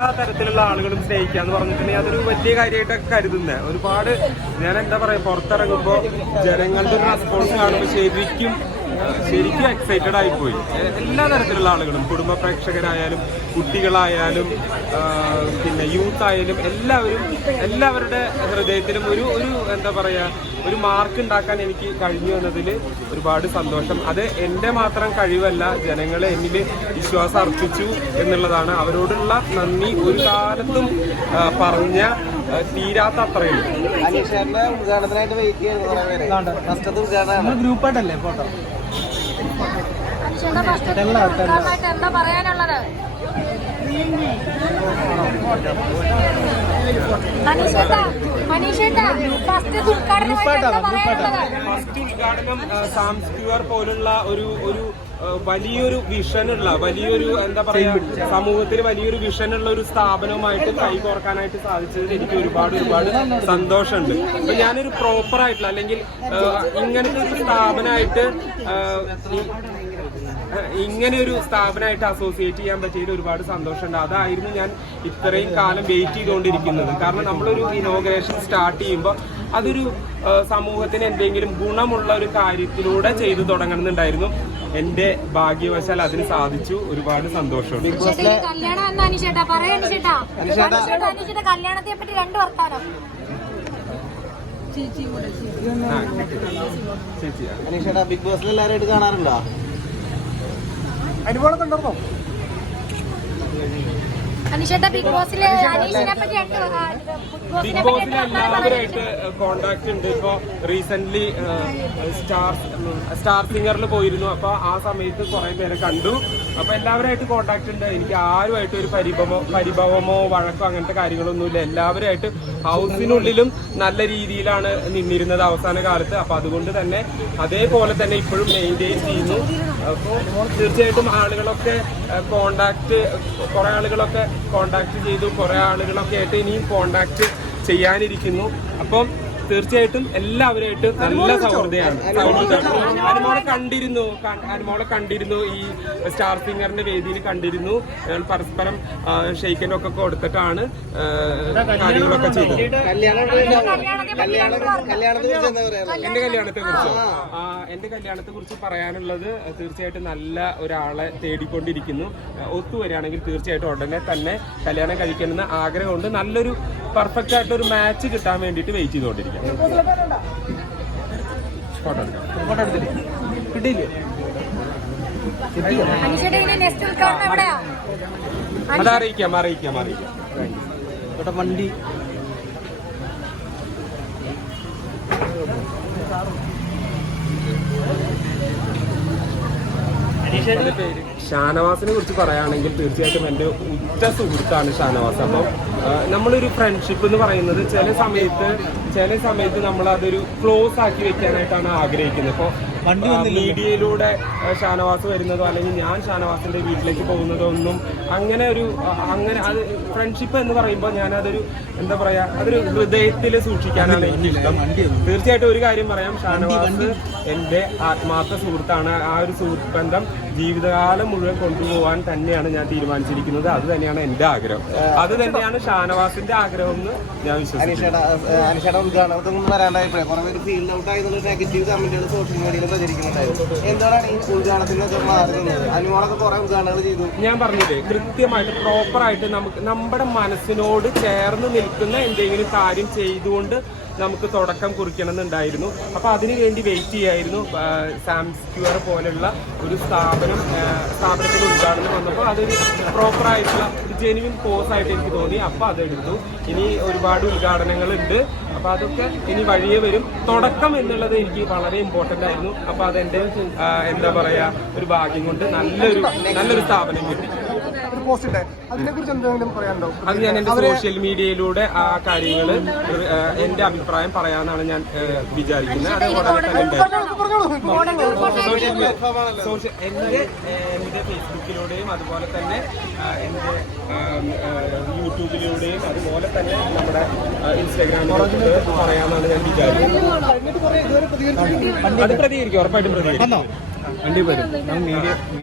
തരത്തിലുള്ള ആളുകളും സ്നേഹിക്കുക എന്ന് പറഞ്ഞിട്ടുണ്ടെങ്കിൽ അതൊരു വലിയ കാര്യമായിട്ടൊക്കെ കരുതുന്നത്. ഒരുപാട് ഞാൻ എന്താ പറയാ, പുറത്തിറങ്ങുമ്പോൾ ജനങ്ങളുടെ ഒരു റെസ്പോൺസ് കാണുമ്പോൾ ശരിക്കും എക്സൈറ്റഡ് ആയിപ്പോയി. എല്ലാ തരത്തിലുള്ള ആളുകളും, കുടുംബ പ്രേക്ഷകരായാലും കുട്ടികളായാലും പിന്നെ യൂത്ത് ആയാലും എല്ലാവരുടെ ഹൃദയത്തിലും ഒരു എന്താ പറയാ, ഒരു മാർക്ക് ഉണ്ടാക്കാൻ എനിക്ക് കഴിഞ്ഞു എന്നതിൽ ഒരുപാട് സന്തോഷം. അത് എൻ്റെ മാത്രം കഴിവല്ല, ജനങ്ങളെ എന്നിൽ വിശ്വാസം അർപ്പിച്ചു എന്നുള്ളതാണ്. അവരോടുള്ള നന്ദി ഒരു കാലത്തും പറഞ്ഞ തീരാത്ത അത്രയും. ഗ്രൂപ്പായിട്ടല്ലേ ഫോട്ടോ എന്താ പറയാനുള്ളത്? ഫസ്റ്റ് ഉദ്ഘാടനം സാംസ്ക്യൂർ പോലുള്ള ഒരു വലിയൊരു വിഷനുള്ള, വലിയൊരു എന്താ പറയാ, സമൂഹത്തിൽ വലിയൊരു വിഷനുള്ള ഒരു സ്ഥാപനവുമായിട്ട് കൈകോർക്കാനായിട്ട് സാധിച്ചതിൽ എനിക്ക് ഒരുപാട് സന്തോഷമുണ്ട്. അപ്പൊ ഞാനൊരു പ്രോപ്പർ ആയിട്ടുള്ള, അല്ലെങ്കിൽ ഇങ്ങനത്തെ ഒരു സ്ഥാപനമായിട്ട് അസോസിയേറ്റ് ചെയ്യാൻ പറ്റിയതിൽ ഒരുപാട് സന്തോഷമുണ്ട്. അതായിരുന്നു ഞാൻ ഇത്രയും കാലം വെയിറ്റ് ചെയ്തുകൊണ്ടിരിക്കുന്നത്. കാരണം നമ്മളൊരു ഇനോഗ്രേഷൻ സ്റ്റാർട്ട് ചെയ്യുമ്പോൾ അതൊരു സമൂഹത്തിന് എന്തെങ്കിലും ഗുണമുള്ള ഒരു കാര്യത്തിലൂടെ ചെയ്തു തുടങ്ങണമെന്നുണ്ടായിരുന്നു. എന്റെ ഭാഗ്യവശാൽ അതിന് സാധിച്ചു. ഒരുപാട് സന്തോഷമുണ്ട്. കല്യാണത്തെ പറ്റി രണ്ട് വർത്താനം. അനീഷേട്ടാ, ബിഗ് ബോസിൽ എല്ലാവരും കാണാറുണ്ടോ? അനുഭവം ഉണ്ടോ? ബിഗ് ബോസിലെ എല്ലാവരുമായിട്ട് കോണ്ടാക്ട് ഉണ്ട്. ഇപ്പൊ റീസെന്റ് സ്റ്റാർ സിംഗറിൽ പോയിരുന്നു. അപ്പൊ ആ സമയത്ത് കുറെ പേരെ കണ്ടു. അപ്പൊ എല്ലാവരുമായിട്ട് കോണ്ടാക്ട് ഉണ്ട്. എനിക്ക് ആരുമായിട്ട് ഒരു പരിഭവമോ വഴക്കോ അങ്ങനത്തെ കാര്യങ്ങളൊന്നുമില്ല. എല്ലാവരുമായിട്ട് ഹൗസിനുള്ളിലും നല്ല രീതിയിലാണ് നിന്നിരുന്നത് അവസാന കാലത്ത്. അപ്പൊ അതുകൊണ്ട് തന്നെ അതേപോലെ തന്നെ ഇപ്പോഴും മെയിൻറ്റെയിൻ ചെയ്യുന്നു. അപ്പോൾ തീർച്ചയായിട്ടും ആളുകളൊക്കെ കുറെ ആളുകളൊക്കെ കോണ്ടാക്ട് ചെയ്തു. കുറെ ആളുകളൊക്കെ ആയിട്ട് ഇനിയും കോണ്ടാക്ട് ചെയ്യാനിരിക്കുന്നു. അപ്പം തീർച്ചയായിട്ടും എല്ലാവരുമായിട്ടും നല്ല സൗഹൃദമാണ്. അനുമോളെ കണ്ടിരുന്നു ഈ സ്റ്റാർ സിംഗറിന്റെ വേദിയിൽ കണ്ടിരുന്നു. ഞങ്ങൾ പരസ്പരം ഷെയ്ക്കൻഡൊക്കെ കൊടുത്തിട്ടാണ് കാര്യങ്ങളൊക്കെ ചെയ്തത്. എന്റെ കല്യാണത്തെ കുറിച്ച് പറയാനുള്ളത്, തീർച്ചയായിട്ടും നല്ല ഒരാളെ തേടിക്കൊണ്ടിരിക്കുന്നു. ഒത്തുവരികയാണെങ്കിൽ തീർച്ചയായിട്ടും ഉടനെ തന്നെ കല്യാണം കഴിക്കണമെന്ന് ആഗ്രഹമുണ്ട്. നല്ലൊരു പെർഫെക്റ്റ് ആയിട്ടൊരു മാച്ച് കിട്ടാൻ വേണ്ടിയിട്ട് വെയിറ്റ് ചെയ്തുകൊണ്ടിരിക്കാം. അറിയിക്കാം. വണ്ടി ഷാനവാസിനെ കുറിച്ച് പറയുകയാണെങ്കിൽ തീർച്ചയായിട്ടും എൻ്റെ ഉറ്റ സുഹൃത്താണ് ഷാനവാസ്. അപ്പം നമ്മളൊരു ഫ്രണ്ട്ഷിപ്പ് എന്ന് പറയുന്നത് ചില സമയത്ത് നമ്മളതൊരു ക്ലോസ് ആക്കി വെക്കാനായിട്ടാണ് ആഗ്രഹിക്കുന്നത്. ഇപ്പോൾ മീഡിയയിലൂടെ ഷാനവാസ് വരുന്നതോ അല്ലെങ്കിൽ ഞാൻ ഷാനവാസിന്റെ വീട്ടിലേക്ക് പോകുന്നതോ ഒന്നും അങ്ങനെ അത് ഫ്രണ്ട്ഷിപ്പ് എന്ന് പറയുമ്പോൾ ഞാനതൊരു എന്താ പറയാ, അതൊരു ഹൃദയത്തിൽ സൂക്ഷിക്കാനാണ് എനിക്കിഷ്ടം. തീർച്ചയായിട്ടും ഒരു കാര്യം പറയാം, ഷാനവാസ് എൻ്റെ ആത്മാർത്ഥ സുഹൃത്താണ്. ആ ഒരു സുഹൃത്ത് ബന്ധം ജീവിതകാലം മുഴുവൻ കൊണ്ടുപോകാൻ തന്നെയാണ് ഞാൻ തീരുമാനിച്ചിരിക്കുന്നത്. അത് തന്നെയാണ് എൻ്റെ ആഗ്രഹം. അത് തന്നെയാണ് ഷാനവാസിന്റെ ആഗ്രഹം എന്ന് ഞാൻ വിശ്വസിക്കുന്നു. ഞാൻ പറഞ്ഞത് കൃത്യമായിട്ട് പ്രോപ്പറായിട്ട് നമ്മുടെ മനസ്സിനോട് ചേർന്ന് നിൽക്കുന്ന എന്തെങ്കിലും കാര്യം ചെയ്തുകൊണ്ട് നമുക്ക് തുടക്കം കുറിക്കണം എന്നുണ്ടായിരുന്നു. അപ്പൊ അതിനുവേണ്ടി വെയിറ്റ് ചെയ്യായിരുന്നു. സാംസ്ക്യൂർ പോലുള്ള ഒരു സ്ഥാപനത്തിന് ഉദ്ഘാടനം വന്നപ്പോൾ അതൊരു പ്രോപ്പറായിട്ടുള്ള ഒരു ജെനുവിൻ കോഴ്സായിട്ട് എനിക്ക് തോന്നി. അപ്പൊ അതെടുത്തു. ഇനി ഒരുപാട് ഉദ്ഘാടനങ്ങളുണ്ട്. അപ്പൊ അതൊക്കെ ഇനി വഴിയെ വരും. തുടക്കം എന്നുള്ളത് എനിക്ക് വളരെ ഇമ്പോർട്ടന്റ് ആയിരുന്നു. അപ്പൊ അതെന്റെ എന്താ പറയാ, ഒരു ഭാഗ്യം കൊണ്ട് നല്ലൊരു സ്ഥാപനം കിട്ടി. അത് ഞാൻ എന്റെ സോഷ്യൽ മീഡിയയിലൂടെ ആ കാര്യങ്ങൾ എന്റെ അഭിപ്രായം പറയാനാണ് ഞാൻ വിചാരിക്കുന്നത്. അതേപോലെ തന്നെ എന്റെ ഫേസ്ബുക്കിലൂടെയും അതുപോലെ തന്നെ എന്റെ യൂട്യൂബിലൂടെയും അതുപോലെ തന്നെ നമ്മുടെ ഇൻസ്റ്റാഗ്രാമിലൂടെ പറയാനാണ് ഞാൻ വിചാരിക്കുന്നത്. അത് പ്രതികരിക്കും, ഉറപ്പായിട്ടും പ്രതികരിക്കും. വണ്ടി വരും.